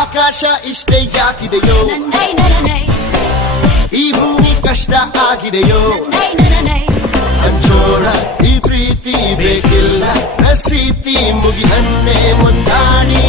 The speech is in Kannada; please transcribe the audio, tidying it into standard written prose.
ಆಕಾಶ ಇಷ್ಟೇ ಯಾಕಿದೆಯೋ, ಈ ಭೂಮಿ ಕಷ್ಟ ಆಗಿದೆಯೋ, ಹಂಚೋಳ ಈ ಪ್ರೀತಿ ಬೇಕಿಲ್ಲ, ರಸೀತಿ ಮುಗಿದನ್ನೇ ಮುಂದಾಣಿ